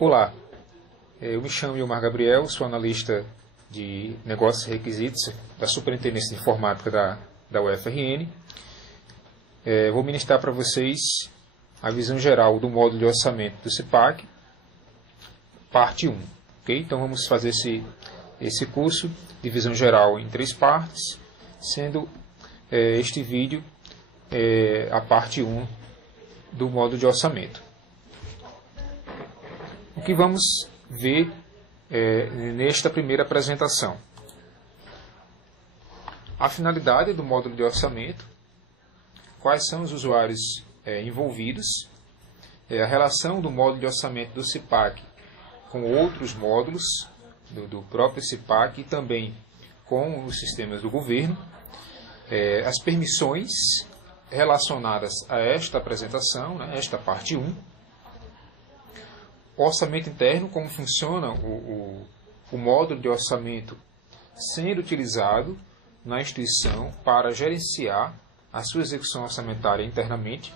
Olá, eu me chamo Ilmar Gabriel, sou analista de Negócios e Requisitos da Superintendência de Informática da UFRN. Vou ministrar para vocês a visão geral do módulo de orçamento do CIPAC, parte 1. Okay? Então vamos fazer esse curso de visão geral em 3 partes, sendo este vídeo a parte 1 do módulo de orçamento. O que vamos ver nesta primeira apresentação? A finalidade do módulo de orçamento, quais são os usuários envolvidos, a relação do módulo de orçamento do CIPAC com outros módulos do próprio CIPAC e também com os sistemas do governo, as permissões relacionadas a esta apresentação, esta parte 1, o orçamento interno, como funciona o módulo de orçamento sendo utilizado na instituição para gerenciar a sua execução orçamentária internamente,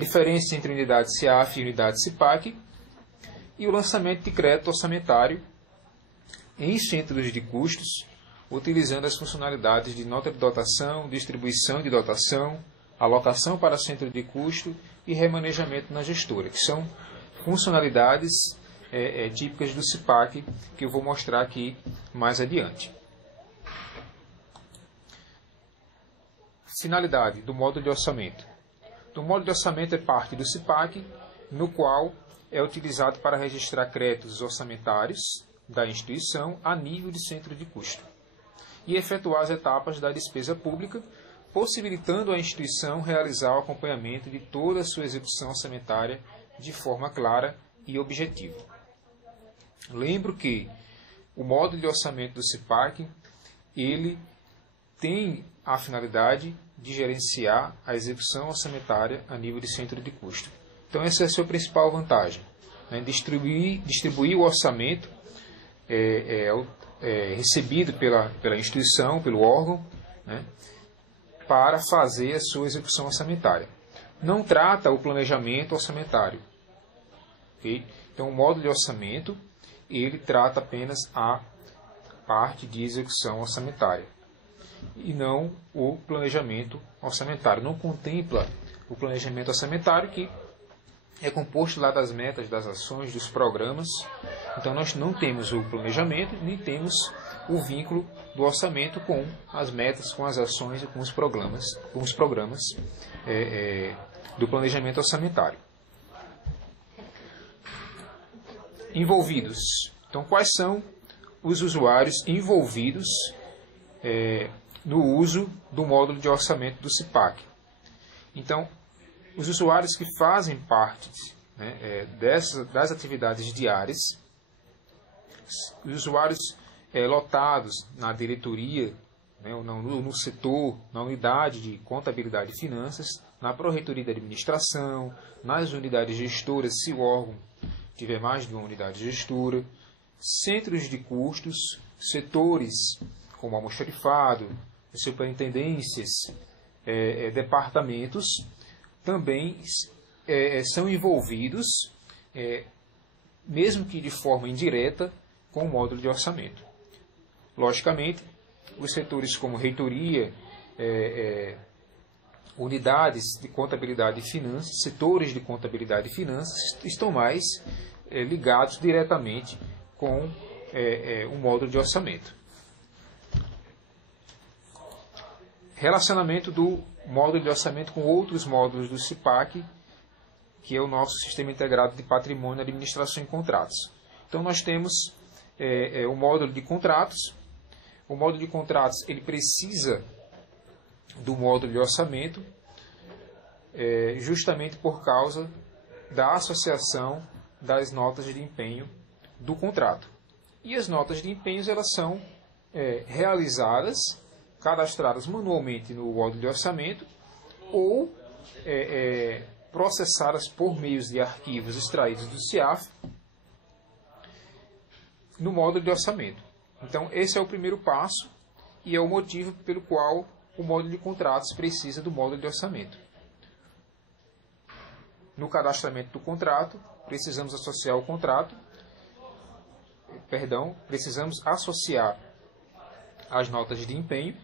diferença entre unidade CIAF e unidade CIPAC, e o lançamento de crédito orçamentário em centros de custos, utilizando as funcionalidades de nota de dotação, distribuição de dotação, alocação para centro de custo e remanejamento na gestora, que são funcionalidades típicas do CIPAC, que eu vou mostrar aqui mais adiante. Finalidade do módulo de orçamento. O módulo de orçamento é parte do CIPAC, no qual é utilizado para registrar créditos orçamentários da instituição a nível de centro de custo e efetuar as etapas da despesa pública, possibilitando à instituição realizar o acompanhamento de toda a sua execução orçamentária de forma clara e objetiva. Lembro que o módulo de orçamento do CIPAC, ele tem a finalidade de gerenciar a execução orçamentária a nível de centro de custo. Então essa é a sua principal vantagem, distribuir o orçamento recebido pela instituição, pelo órgão, para fazer a sua execução orçamentária. Não trata o planejamento orçamentário. Okay? Então, o módulo de orçamento, ele trata apenas a parte de execução orçamentária e não o planejamento orçamentário. Não contempla o planejamento orçamentário, que é composto lá das metas, das ações, dos programas. Então, nós não temos o planejamento, nem temos o vínculo do orçamento com as metas, com as ações e com os programas do planejamento orçamentário. Envolvidos. Então, quais são os usuários envolvidos no uso do módulo de orçamento do CIPAC? Então, os usuários que fazem parte das atividades diárias, os usuários lotados na diretoria, no setor, na unidade de contabilidade e finanças, na pró-reitoria de administração, nas unidades gestoras, se o órgão tiver mais de uma unidade gestora, centros de custos, setores como almoxarifado, superintendências, departamentos, também são envolvidos, mesmo que de forma indireta, com o módulo de orçamento. Logicamente, os setores como reitoria, unidades de contabilidade e finanças, setores de contabilidade e finanças, estão mais ligados diretamente com o módulo de orçamento. Relacionamento do módulo de orçamento com outros módulos do CIPAC, que é o nosso Sistema Integrado de Patrimônio, Administração e Contratos. Então, nós temos o módulo de contratos. O módulo de contratos, ele precisa do módulo de orçamento, justamente por causa da associação das notas de empenho do contrato. E as notas de empenho, elas são realizadas, cadastradas manualmente no módulo de orçamento ou processadas por meios de arquivos extraídos do CIAF no módulo de orçamento. Então, esse é o primeiro passo e é o motivo pelo qual o módulo de contratos precisa do módulo de orçamento. No cadastramento do contrato, precisamos associar o contrato, precisamos associar as notas de empenho,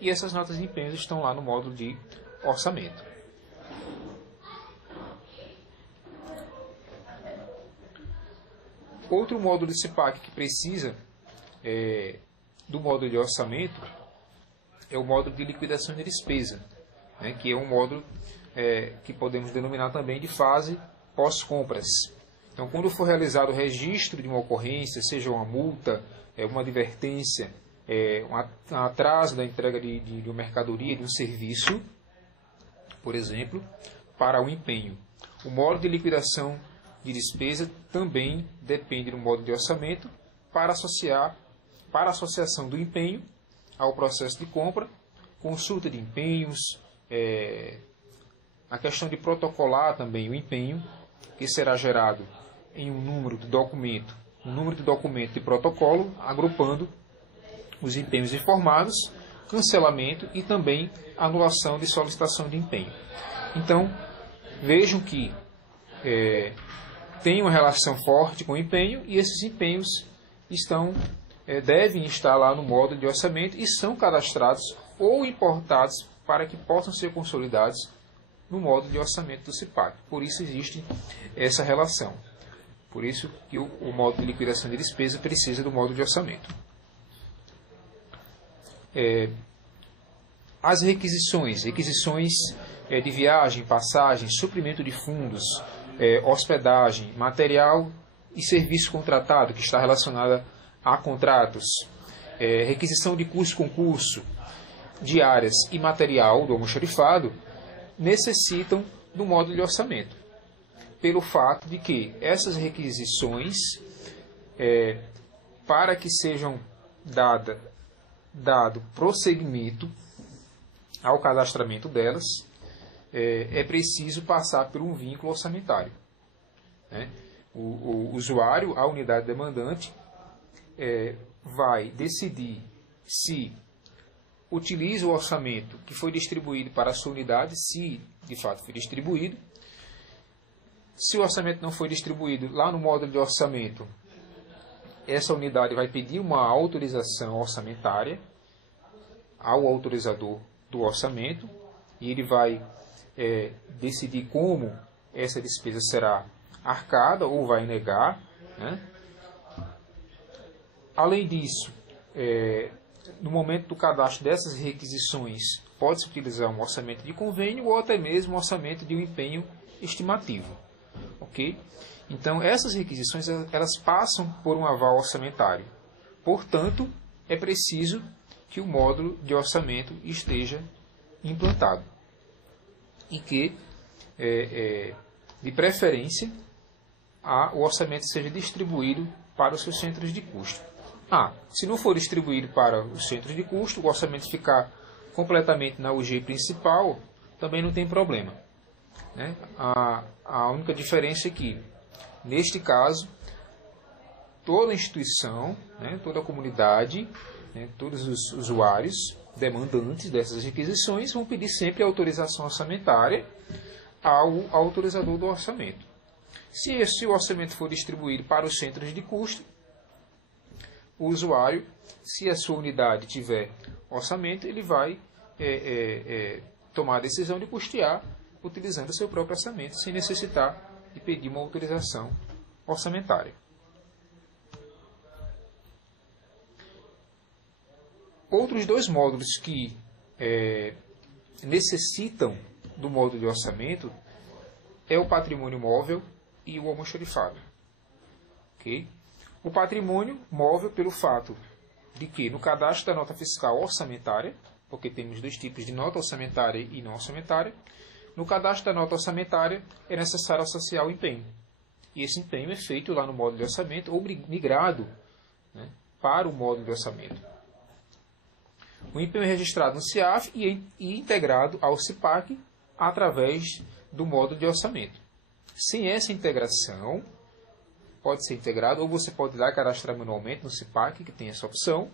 e essas notas de empenho estão lá no módulo de orçamento. Outro módulo de CIPAC que precisa do módulo de orçamento é o módulo de liquidação de despesa, né, que é um módulo que podemos denominar também de fase pós-compras. Então, quando for realizado o registro de uma ocorrência, seja uma multa, uma advertência, um atraso da entrega de uma mercadoria, de um serviço, por exemplo, para o empenho. O módulo de liquidação de despesa também depende do módulo de orçamento para a associação do empenho ao processo de compra, consulta de empenhos, a questão de protocolar também o empenho, que será gerado em um número de documento de protocolo, agrupando os empenhos informados, cancelamento e também anulação de solicitação de empenho. Então, vejam que tem uma relação forte com o empenho, e esses empenhos devem estar lá no módulo de orçamento e são cadastrados ou importados para que possam ser consolidados no módulo de orçamento do CIPAC. Por isso existe essa relação. Por isso que o módulo de liquidação de despesa precisa do módulo de orçamento. As requisições de viagem, passagem, suprimento de fundos, hospedagem, material e serviço contratado, que está relacionada a contratos, requisição de curso-concurso, diárias e material do almoxarifado, necessitam do módulo de orçamento, pelo fato de que essas requisições, para que sejam dado prosseguimento ao cadastramento delas, é preciso passar por um vínculo orçamentário, né? O usuário, a unidade demandante, vai decidir se utiliza o orçamento que foi distribuído para a sua unidade, se de fato foi distribuído. Se o orçamento não foi distribuído, lá no módulo de orçamento, essa unidade vai pedir uma autorização orçamentária ao autorizador do orçamento, e ele vai decidir como essa despesa será arcada ou vai negar, né? Além disso, no momento do cadastro dessas requisições, pode-se utilizar um orçamento de convênio ou até mesmo um orçamento de um empenho estimativo. Ok? Então, essas requisições elas passam por um aval orçamentário. Portanto, é preciso que o módulo de orçamento esteja implantado e que, de preferência, o orçamento seja distribuído para os seus centros de custo. Se não for distribuído para os centros de custo, o orçamento ficar completamente na UG principal, também não tem problema, né? A única diferença é que, neste caso, toda instituição, né, toda a comunidade, né, todos os usuários demandantes dessas requisições vão pedir sempre a autorização orçamentária ao autorizador do orçamento. Se o orçamento for distribuído para os centros de custo, o usuário, se a sua unidade tiver orçamento, ele vai tomar a decisão de custear utilizando o seu próprio orçamento, sem necessitar de pedir uma autorização orçamentária. Outros dois módulos que necessitam do módulo de orçamento é o patrimônio móvel e o almoxarifado. Okay? O patrimônio móvel pelo fato de que no cadastro da nota fiscal orçamentária, porque temos dois tipos de nota orçamentária e não orçamentária, no cadastro da nota orçamentária é necessário associar o empenho. E esse empenho é feito lá no módulo de orçamento ou migrado, né, para o módulo de orçamento. O empenho é registrado no CIAF e integrado ao CIPAC através do módulo de orçamento. Sem essa integração, pode ser integrado, ou você pode lá cadastrar manualmente no CIPAC, que tem essa opção.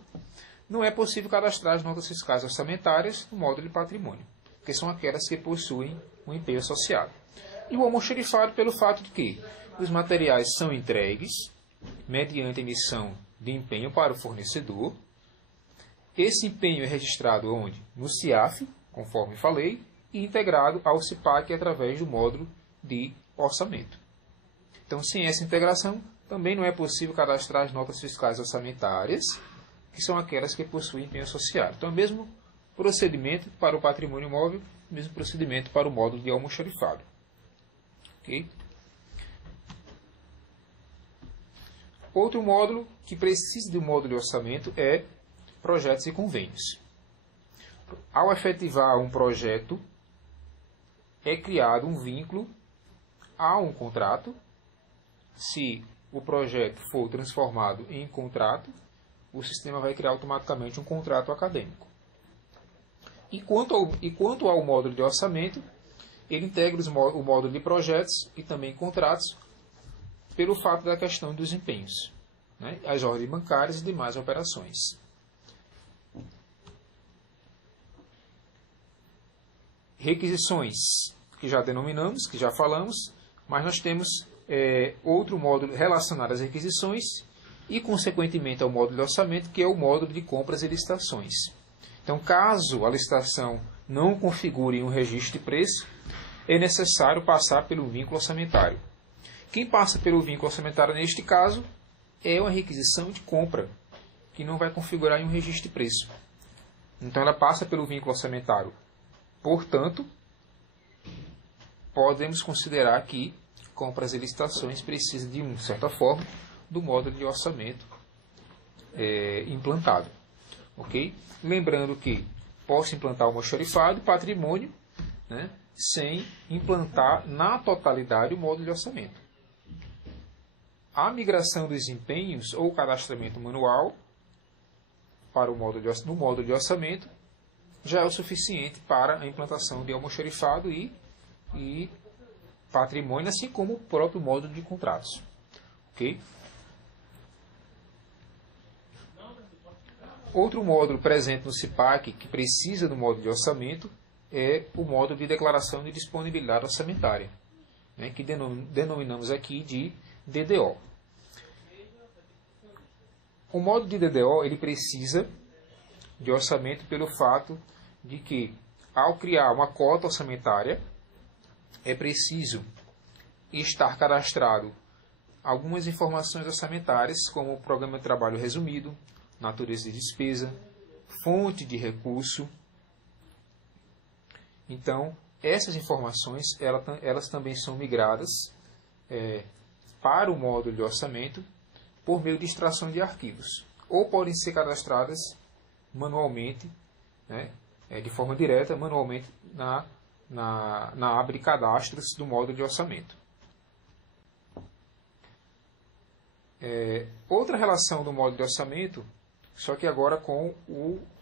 Não é possível cadastrar as notas fiscais orçamentárias no módulo de patrimônio, porque são aquelas que possuem um empenho associado. E o almoxarifado pelo fato de que os materiais são entregues mediante emissão de empenho para o fornecedor. Esse empenho é registrado onde? No CIAF, conforme falei, e integrado ao CIPAC através do módulo de orçamento. Então, sem essa integração, também não é possível cadastrar as notas fiscais orçamentárias, que são aquelas que possuem empenho associado. Então, mesmo procedimento para o patrimônio imóvel, mesmo procedimento para o módulo de almoxarifado. Ok? Outro módulo que precisa do módulo de orçamento é projetos e convênios. Ao efetivar um projeto, é criado um vínculo a um contrato. Se o projeto for transformado em contrato, o sistema vai criar automaticamente um contrato acadêmico. E quanto ao módulo de orçamento, ele integra o módulo de projetos e também contratos pelo fato da questão dos empenhos, né, as ordens bancárias e demais operações. Requisições que já denominamos, que já falamos, mas nós temos outro módulo relacionado às requisições e, consequentemente, ao módulo de orçamento, que é o módulo de compras e licitações. Então, caso a licitação não configure um registro de preço, é necessário passar pelo vínculo orçamentário. Quem passa pelo vínculo orçamentário neste caso é uma requisição de compra, que não vai configurar em um registro de preço. Então, ela passa pelo vínculo orçamentário. Portanto, podemos considerar que compras e licitações precisam, de uma certa forma, do módulo de orçamento implantado. Ok? Lembrando que posso implantar o almoxarifado e patrimônio, né, sem implantar na totalidade o módulo de orçamento. A migração dos empenhos ou cadastramento manual para no módulo de orçamento já é o suficiente para a implantação de almoxarifado e patrimônio, assim como o próprio módulo de contratos. Ok? Outro módulo presente no CIPAC que precisa do módulo de orçamento é o módulo de declaração de disponibilidade orçamentária, né, que denominamos aqui de DDO. O módulo de DDO ele precisa de orçamento pelo fato de que, ao criar uma cota orçamentária, é preciso estar cadastrado algumas informações orçamentárias, como o programa de trabalho resumido, natureza de despesa, fonte de recurso. Então, essas informações elas também são migradas para o módulo de orçamento por meio de extração de arquivos, ou podem ser cadastradas manualmente, né, de forma direta, manualmente na aba de cadastros do módulo de orçamento. Outra relação do módulo de orçamento, só que agora com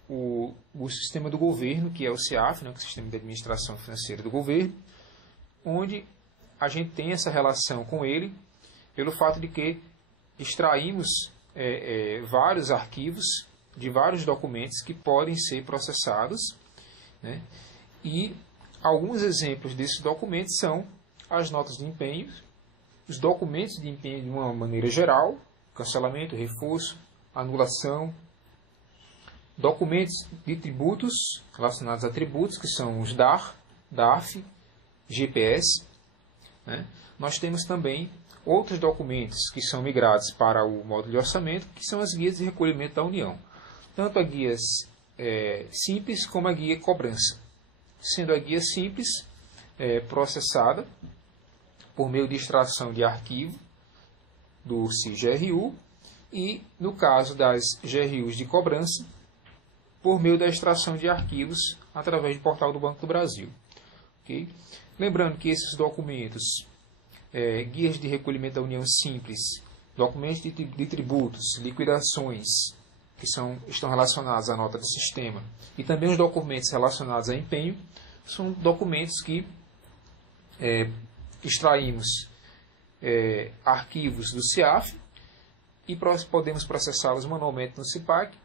o sistema do governo, que é o CIAF, né, que é o Sistema de Administração Financeira do Governo, onde a gente tem essa relação com ele pelo fato de que extraímos vários arquivos de vários documentos que podem ser processados, né, e alguns exemplos desses documentos são as notas de empenho, os documentos de empenho de uma maneira geral, cancelamento, reforço, anulação, documentos de tributos relacionados a tributos, que são os DAR, DARF, GPS. Né? Nós temos também outros documentos que são migrados para o módulo de orçamento, que são as guias de recolhimento da União. Tanto a guias simples como a guia cobrança. Sendo a guia simples processada por meio de extração de arquivo do CIGRU e, no caso das GRUs de cobrança, por meio da extração de arquivos através do portal do Banco do Brasil. Okay? Lembrando que esses documentos, guias de recolhimento da União simples, documentos de tributos, liquidações, que estão relacionados à nota de sistema, e também os documentos relacionados a empenho, são documentos que extraímos arquivos do CIAF e podemos processá-los manualmente no CIPAC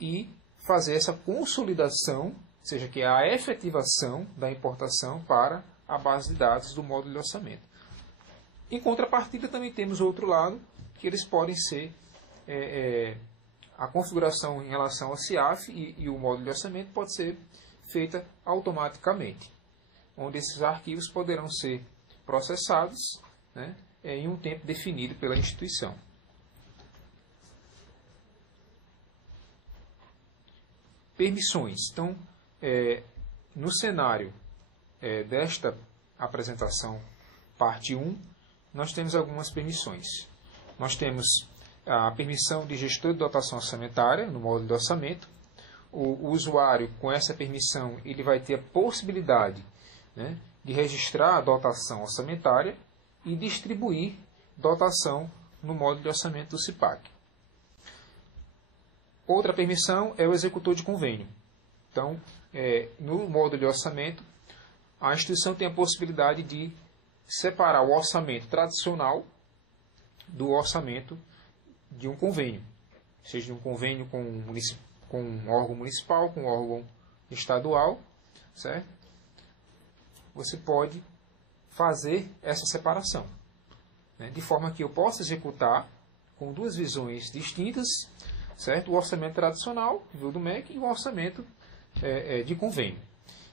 e fazer essa consolidação, ou seja, que é a efetivação da importação para a base de dados do módulo de orçamento. Em contrapartida, também temos o outro lado, que eles podem ser a configuração em relação ao CIAF e o módulo de orçamento pode ser feita automaticamente, onde esses arquivos poderão ser processados, né, em um tempo definido pela instituição. Permissões. Então, no cenário desta apresentação, parte 1, nós temos algumas permissões. Nós temos a permissão de gestor de dotação orçamentária, no módulo de orçamento. O usuário, com essa permissão, ele vai ter a possibilidade, né, de registrar a dotação orçamentária e distribuir dotação no módulo de orçamento do CIPAC. Outra permissão é o executor de convênio. Então, no módulo de orçamento, a instituição tem a possibilidade de separar o orçamento tradicional do orçamento de um convênio, seja de um convênio com um órgão municipal, com um órgão estadual, certo? Você pode fazer essa separação, né, de forma que eu possa executar com duas visões distintas, certo? O orçamento tradicional, do MEC, e o orçamento de convênio.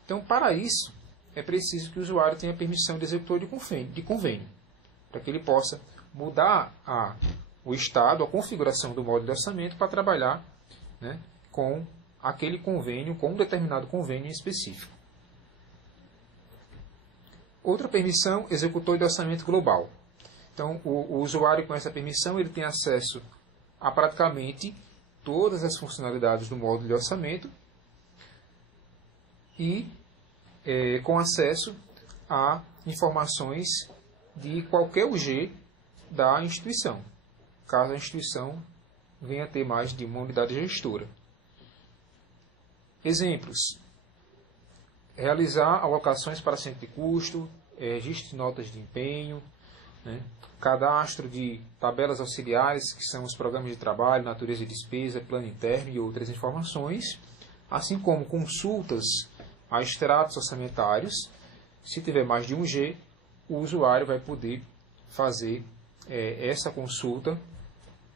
Então, para isso, é preciso que o usuário tenha permissão de executor de convênio, para que ele possa mudar o estado, a configuração do módulo de orçamento para trabalhar, né, com aquele convênio, com um determinado convênio em específico. Outra permissão, executor de orçamento global. Então, o usuário com essa permissão ele tem acesso a praticamente todas as funcionalidades do módulo de orçamento e com acesso a informações de qualquer UG da instituição, caso a instituição venha a ter mais de uma unidade gestora. Exemplos: realizar alocações para centro de custo, registro de notas de empenho, né, cadastro de tabelas auxiliares, que são os programas de trabalho, natureza e despesa, plano interno e outras informações, assim como consultas a extratos orçamentários. Se tiver mais de um G, o usuário vai poder fazer essa consulta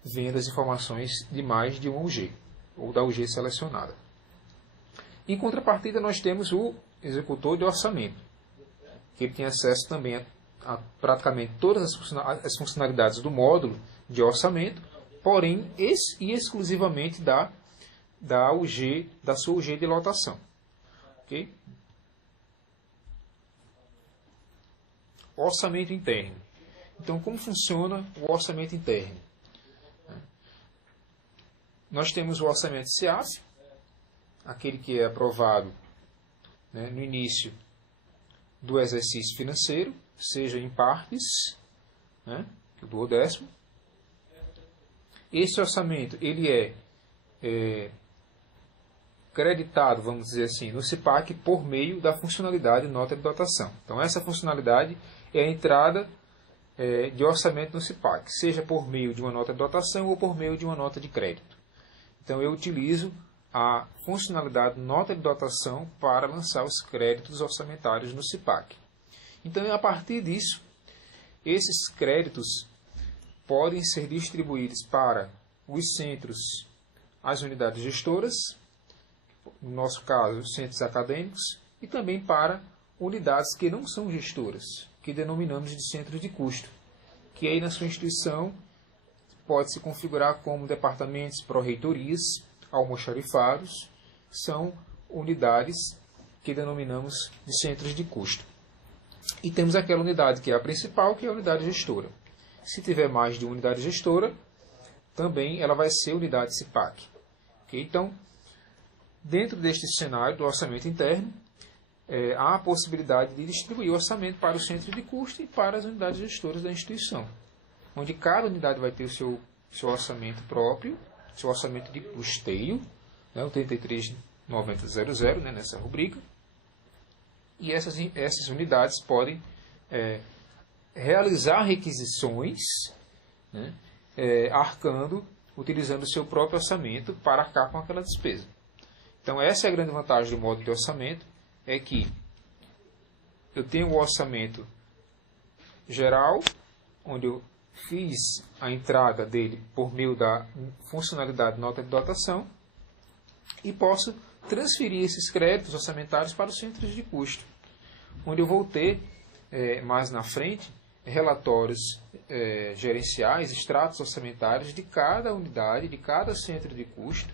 vendo as informações de mais de um UG, ou da UG selecionada. Em contrapartida, nós temos o executor de orçamento, que ele tem acesso também a praticamente todas as funcionalidades do módulo de orçamento, porém exclusivamente da sua UG de lotação. Okay? Orçamento interno. Então, como funciona o orçamento interno? Nós temos o orçamento CIAF, aquele que é aprovado, né, no início do exercício financeiro, seja em partes, né, do 10º. Esse orçamento ele é creditado, vamos dizer assim, no CIPAC por meio da funcionalidade nota de dotação. Então, essa funcionalidade é a entrada de orçamento no CIPAC, seja por meio de uma nota de dotação ou por meio de uma nota de crédito. Então, eu utilizo a funcionalidade nota de dotação para lançar os créditos orçamentários no CIPAC. Então, a partir disso, esses créditos podem ser distribuídos para os centros, as unidades gestoras, no nosso caso, os centros acadêmicos, e também para unidades que não são gestoras, que denominamos de centros de custo, que aí na sua instituição pode se configurar como departamentos, pró-reitorias, almoxarifados, são unidades que denominamos de centros de custo. E temos aquela unidade que é a principal, que é a unidade gestora. Se tiver mais de uma unidade gestora, também ela vai ser unidade CIPAC. Okay? Então, dentro deste cenário do orçamento interno, há a possibilidade de distribuir o orçamento para o centro de custo e para as unidades gestoras da instituição, onde cada unidade vai ter o seu orçamento próprio, seu orçamento de custeio, né, o 33.90.00, né, nessa rubrica, e essas unidades podem realizar requisições, né, arcando, utilizando o seu próprio orçamento para arcar com aquela despesa. Então, essa é a grande vantagem do módulo de orçamento, é que eu tenho o orçamento geral, onde eu fiz a entrada dele por meio da funcionalidade nota de dotação, e posso transferir esses créditos orçamentários para os centros de custo, onde eu vou ter, mais na frente, relatórios gerenciais, extratos orçamentários de cada unidade, de cada centro de custo,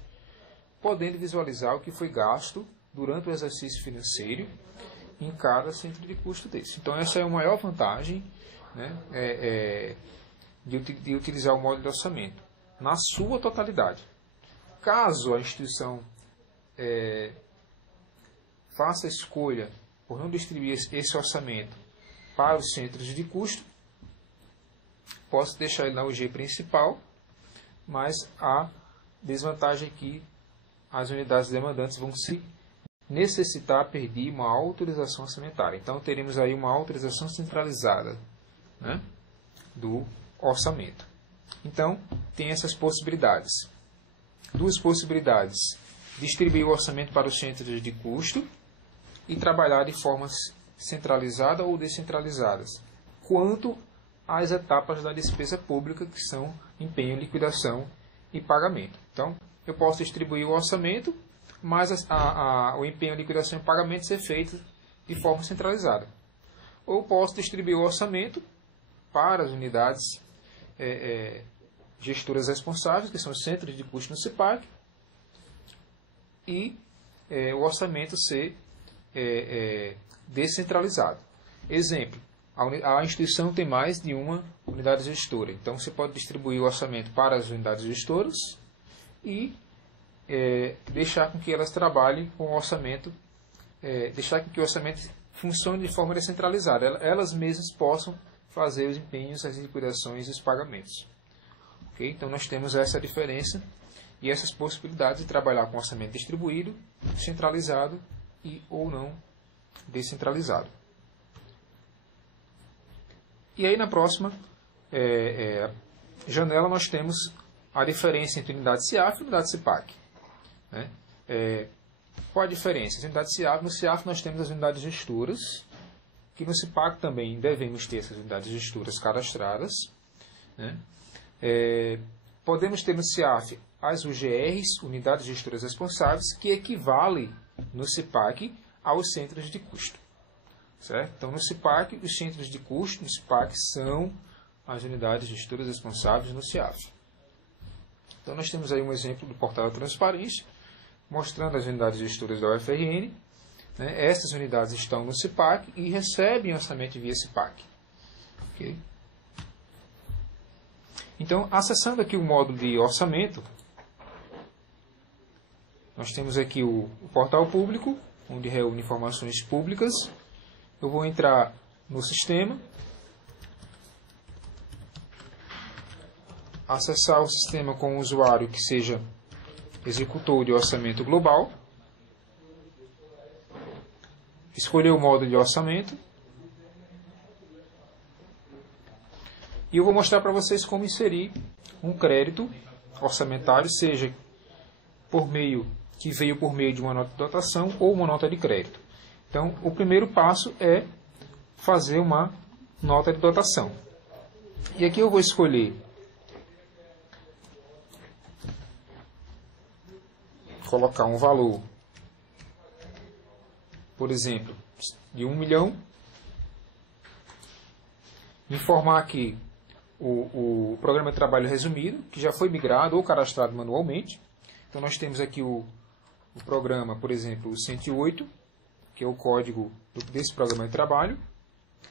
podendo visualizar o que foi gasto durante o exercício financeiro em cada centro de custo desse. Então, essa é a maior vantagem, né, de utilizar o módulo de orçamento, na sua totalidade. Caso a instituição faça a escolha por não distribuir esse orçamento para os centros de custo, posso deixar ele na UG principal, mas a desvantagem é que as unidades demandantes vão se necessitar pedir uma autorização orçamentária. Então, teremos aí uma autorização centralizada, né, do orçamento. Então, tem essas possibilidades. Duas possibilidades: distribuir o orçamento para os centros de custo e trabalhar de formas centralizada ou descentralizadas, quanto às etapas da despesa pública, que são empenho, liquidação e pagamento. Então, eu posso distribuir o orçamento, mas o empenho, liquidação e pagamento ser feito de forma centralizada. Ou posso distribuir o orçamento para as unidades gestoras responsáveis, que são os centros de custo no CIPAC, e o orçamento ser descentralizado. Exemplo: a instituição tem mais de uma unidade gestora. Então, você pode distribuir o orçamento para as unidades gestoras e deixar com que elas trabalhem com o orçamento, deixar com que o orçamento funcione de forma descentralizada. Elas mesmas possam fazer os empenhos, as liquidações e os pagamentos. Okay? Então, nós temos essa diferença e essas possibilidades de trabalhar com orçamento distribuído, centralizado e ou não descentralizado. E aí, na próxima janela, nós temos a diferença entre unidade CIAF e unidade CIPAC. Né? Qual a diferença? No CIAF nós temos as unidades gestoras, que no CIPAC também devemos ter essas unidades gestoras cadastradas. Né? Podemos ter no CIAF as UGRs, unidades gestoras responsáveis, que equivalem no CIPAC aos centros de custo. Certo? Então, no CIPAC, os centros de custo no CIPAC são as unidades gestoras responsáveis no CIAF. Então, nós temos aí um exemplo do portal da transparência, mostrando as unidades gestoras da UFRN. Né? Essas unidades estão no CIPAC e recebem orçamento via CIPAC. Okay? Então, acessando aqui o módulo de orçamento, nós temos aqui o portal público, onde reúne informações públicas. Eu vou entrar no sistema, acessar o sistema com um usuário que seja executor de orçamento global, escolher o módulo de orçamento, e eu vou mostrar para vocês como inserir um crédito orçamentário, seja que veio por meio de uma nota de dotação ou uma nota de crédito. Então, o primeiro passo é fazer uma nota de dotação. E aqui eu vou escolher colocar um valor, por exemplo, de 1 milhão, informar aqui o programa de trabalho resumido, que já foi migrado ou cadastrado manualmente. Então, nós temos aqui o programa, por exemplo, o 108, que é o código desse programa de trabalho,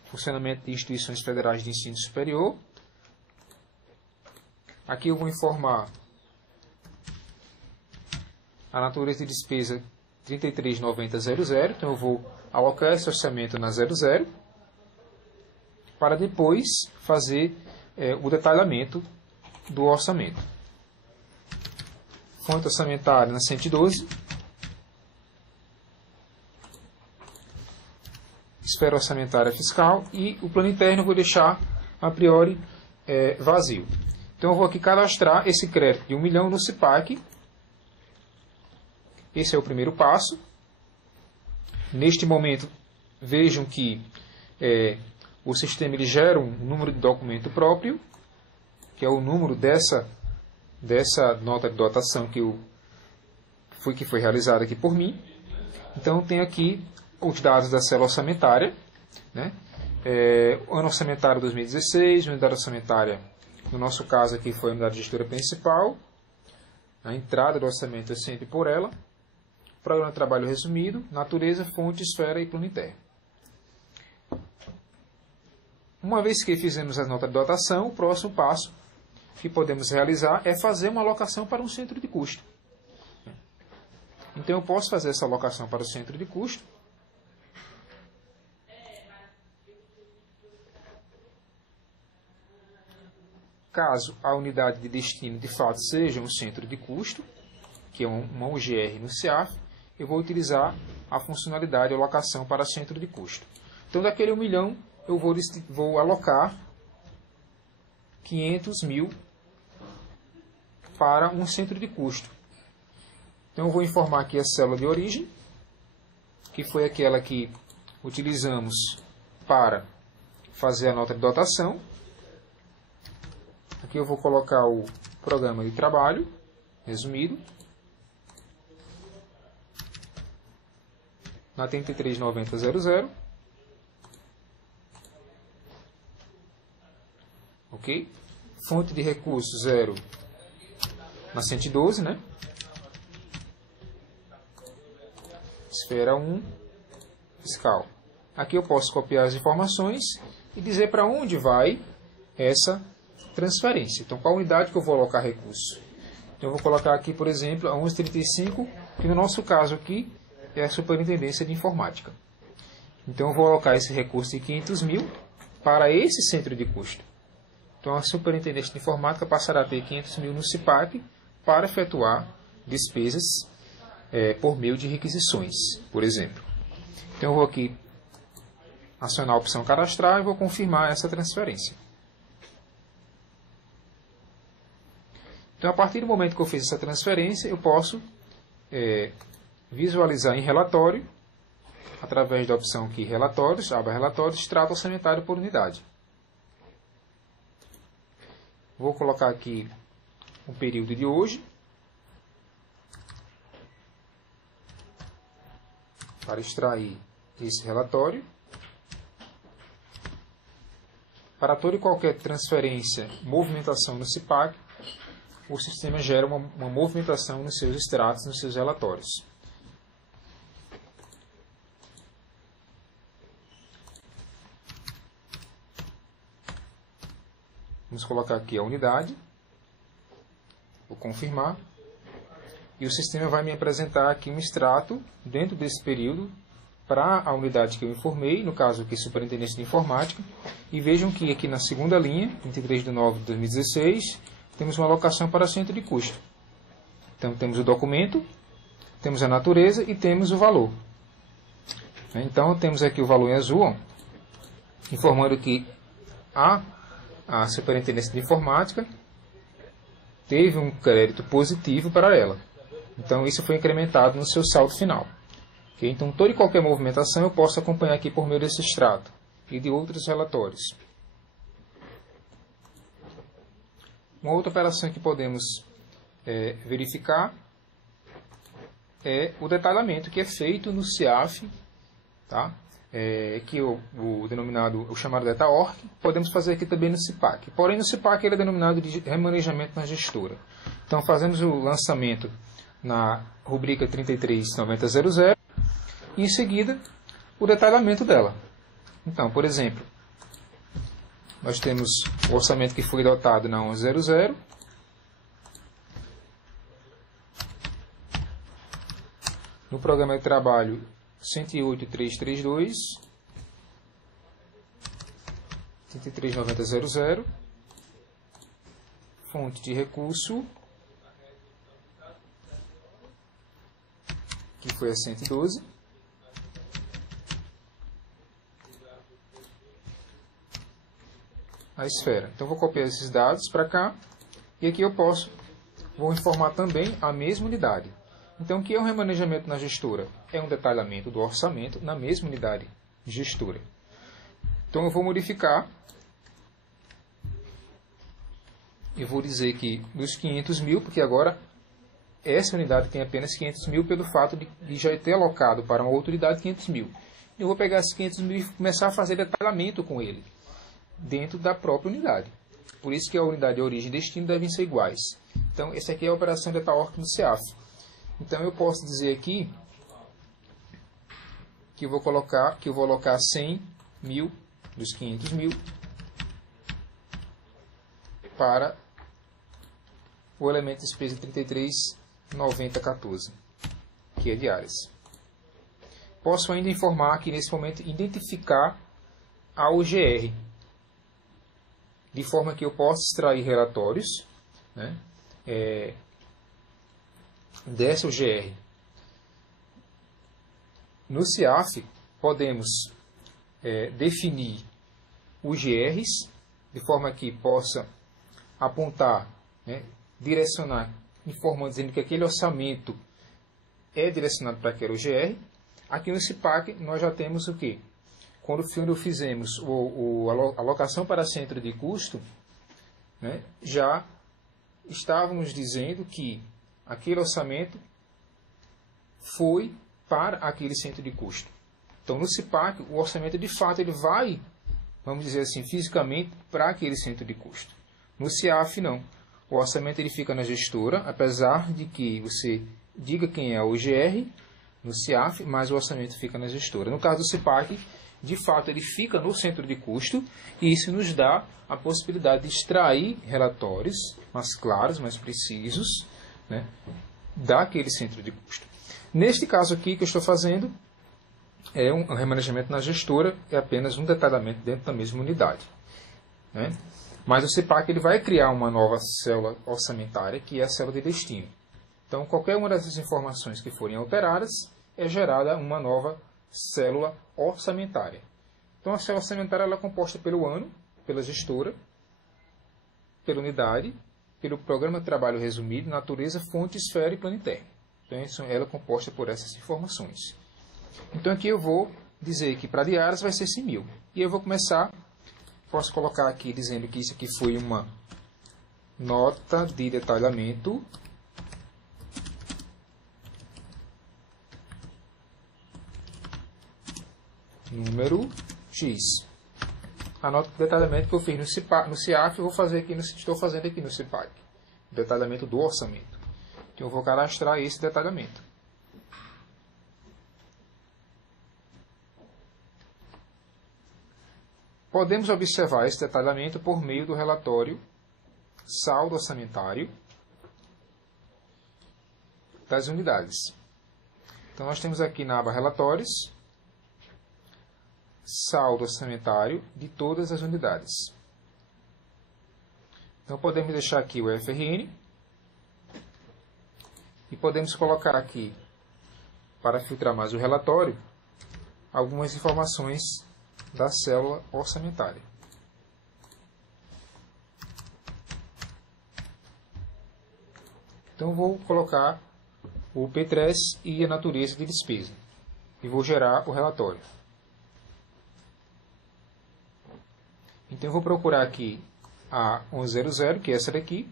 funcionamento de instituições federais de ensino superior. Aqui eu vou informar a natureza de despesa 339000, então eu vou alocar esse orçamento na 00, para depois fazer o detalhamento do orçamento. Fonte orçamentária na 112. Esfera orçamentária fiscal, e o plano interno eu vou deixar a priori vazio. Então eu vou aqui cadastrar esse crédito de 1 milhão no CIPAC. Esse é o primeiro passo. Neste momento, vejam que o sistema ele gera um número de documento próprio, que é o número dessa nota de dotação que foi realizada aqui por mim. Então, tem aqui os dados da célula orçamentária, né? Ano orçamentário 2016, unidade orçamentária, no nosso caso aqui foi a unidade gestora principal, a entrada do orçamento é sempre por ela, programa de trabalho resumido, natureza, fonte, esfera e plano interno. Uma vez que fizemos a nota de dotação, o próximo passo que podemos realizar é fazer uma alocação para um centro de custo. Então, eu posso fazer essa alocação para o centro de custo. Caso a unidade de destino, de fato, seja um centro de custo, que é uma UGR no CIAF, eu vou utilizar a funcionalidade alocação para centro de custo. Então, daquele 1 milhão, eu vou alocar 500 mil para um centro de custo. Então, eu vou informar aqui a célula de origem, que foi aquela que utilizamos para fazer a nota de dotação. Aqui eu vou colocar o programa de trabalho, resumido, na 339000. Ok? Fonte de recurso 0 na 112, né? Esfera 1, fiscal. Aqui eu posso copiar as informações e dizer para onde vai essa transferência. Então, qual unidade que eu vou alocar recurso? Então, eu vou colocar aqui, por exemplo, a 1135, que no nosso caso aqui é a Superintendência de Informática. Então, eu vou alocar esse recurso de 500 mil para esse centro de custo. Então, a Superintendência de Informática passará a ter 500 mil no CIPAC para efetuar despesas por meio de requisições, por exemplo. Então, eu vou aqui acionar a opção cadastrar e vou confirmar essa transferência. Então, a partir do momento que eu fiz essa transferência, eu posso visualizar em relatório, através da opção aqui Relatórios, aba Relatórios, extrato orçamentário por unidade. Vou colocar aqui o período de hoje, para extrair esse relatório. Para toda e qualquer transferência, movimentação no CIPAC, o sistema gera uma movimentação nos seus extratos, nos seus relatórios. Vamos colocar aqui a unidade. Vou confirmar. E o sistema vai me apresentar aqui um extrato dentro desse período para a unidade que eu informei, no caso aqui Superintendência de Informática. E vejam que aqui na segunda linha, 23 de nove de 2016, temos uma alocação para centro de custo. Então, temos o documento, temos a natureza e temos o valor. Então, temos aqui o valor em azul, ó, informando que a Superintendência de Informática teve um crédito positivo para ela. Então, isso foi incrementado no seu saldo final. Okay? Então, toda e qualquer movimentação eu posso acompanhar aqui por meio desse extrato e de outros relatórios. Uma outra operação que podemos verificar é o detalhamento que é feito no CIAF, tá? Que o chamado DataOrg, podemos fazer aqui também no CIPAC. Porém, no CIPAC ele é denominado de remanejamento na gestora. Então, fazemos o lançamento na rubrica 339000 e, em seguida, o detalhamento dela. Então, por exemplo, nós temos o orçamento que foi dotado na 1100. No programa de trabalho 108332, 339000, fonte de recurso, que foi a 112. A esfera. Então, vou copiar esses dados para cá. E aqui eu vou informar também a mesma unidade. Então, o que é um remanejamento na gestora? É um detalhamento do orçamento na mesma unidade gestora. Então eu vou modificar. Eu vou dizer que dos 500 mil, porque agora essa unidade tem apenas 500 mil pelo fato de já ter alocado para uma outra unidade 500 mil. Eu vou pegar esses 500 mil e começar a fazer detalhamento com ele, dentro da própria unidade. Por isso que a unidade de origem e destino devem ser iguais. Então, essa aqui é a operação de data-org no CIAF. Então, eu posso dizer aqui que eu vou alocar 100 mil dos 500 mil para o elemento despesa 339014, que é de áreas. Posso ainda informar aqui nesse momento, identificar a UGR, de forma que eu possa extrair relatórios, né, dessa UGR. No CIAF, podemos definir UGRs, de forma que possa apontar, né, direcionar, informando, dizendo que aquele orçamento é direcionado para aquela UGR. Aqui no CIPAC, nós já temos o quê? Quando fizemos a alocação para centro de custo, né, já estávamos dizendo que aquele orçamento foi para aquele centro de custo. Então, no CIPAC, o orçamento, de fato, ele vai, vamos dizer assim, fisicamente para aquele centro de custo. No CIAF, não. O orçamento ele fica na gestora, apesar de que você diga quem é a UGR no CIAF, mas o orçamento fica na gestora. No caso do CIPAC, de fato, ele fica no centro de custo, e isso nos dá a possibilidade de extrair relatórios mais claros, mais precisos, né, daquele centro de custo. Neste caso aqui que eu estou fazendo, é um remanejamento na gestora, é apenas um detalhamento dentro da mesma unidade, né? Mas o CIPAC ele vai criar uma nova célula orçamentária, que é a célula de destino. Então, qualquer uma dessas informações que forem alteradas, é gerada uma nova célula orçamentária. Então, a célula orçamentária ela é composta pelo ano, pela gestora, pela unidade, pelo programa de trabalho resumido, natureza, fonte, esfera e plano interno. Então, ela é composta por essas informações. Então, aqui eu vou dizer que para diárias vai ser 100 mil. E eu vou começar, posso colocar aqui dizendo que isso aqui foi uma nota de detalhamento número X. A nota de detalhamento que eu fiz no CIAF, eu vou fazer aqui estou fazendo aqui no CIPAC. Detalhamento do orçamento. Então eu vou cadastrar esse detalhamento. Podemos observar esse detalhamento por meio do relatório saldo orçamentário das unidades. Então nós temos aqui na aba relatórios saldo orçamentário de todas as unidades. Então podemos deixar aqui o FRN e podemos colocar aqui, para filtrar mais o relatório, algumas informações da célula orçamentária. Então vou colocar o P3 e a natureza de despesa e vou gerar o relatório. Então eu vou procurar aqui a 1100, que é essa daqui.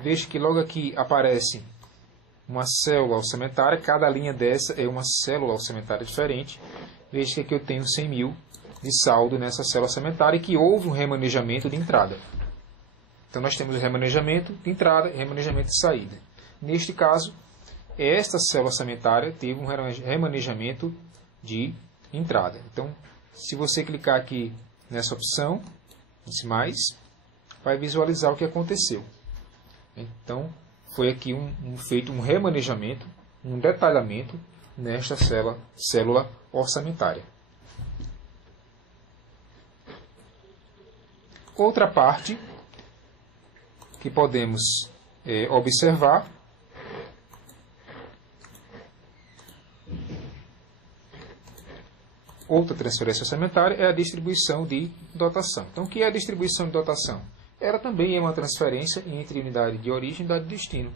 Vejo que logo aqui aparece uma célula orçamentária, cada linha dessa é uma célula orçamentária diferente. Veja que aqui eu tenho 100 mil de saldo nessa célula orçamentária e que houve um remanejamento de entrada. Então nós temos o remanejamento de entrada e remanejamento de saída. Neste caso, esta célula orçamentária teve um remanejamento de entrada. Então, se você clicar aqui nessa opção, disse mais, vai visualizar o que aconteceu. Então, foi aqui feito um remanejamento, um detalhamento nesta célula orçamentária. Outra parte que podemos observar outra transferência orçamentária é a distribuição de dotação. Então, o que é a distribuição de dotação? Ela também é uma transferência entre unidade de origem e unidade de destino.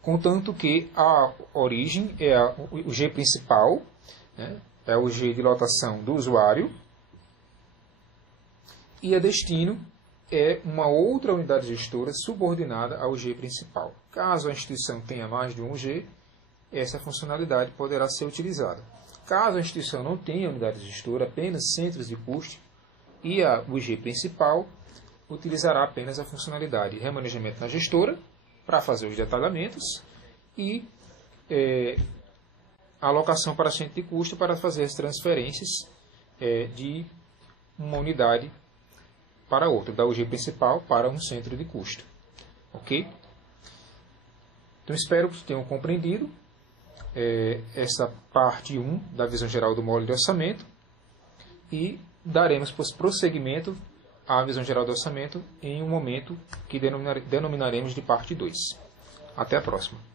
Contanto que a origem é o G principal, né, é a UG de lotação do usuário, e a destino é uma outra unidade gestora subordinada à UG principal. Caso a instituição tenha mais de um UG, essa funcionalidade poderá ser utilizada. Caso a instituição não tenha unidade gestora, apenas centros de custo, e a UG principal utilizará apenas a funcionalidade de remanejamento na gestora, para fazer os detalhamentos, e alocação para centro de custo para fazer as transferências de uma unidade para outra, da UG principal para um centro de custo. Ok? Então espero que tenham compreendido essa parte 1 da visão geral do módulo de orçamento, e daremos prosseguimento à visão geral do orçamento em um momento que denominaremos de parte 2. Até a próxima.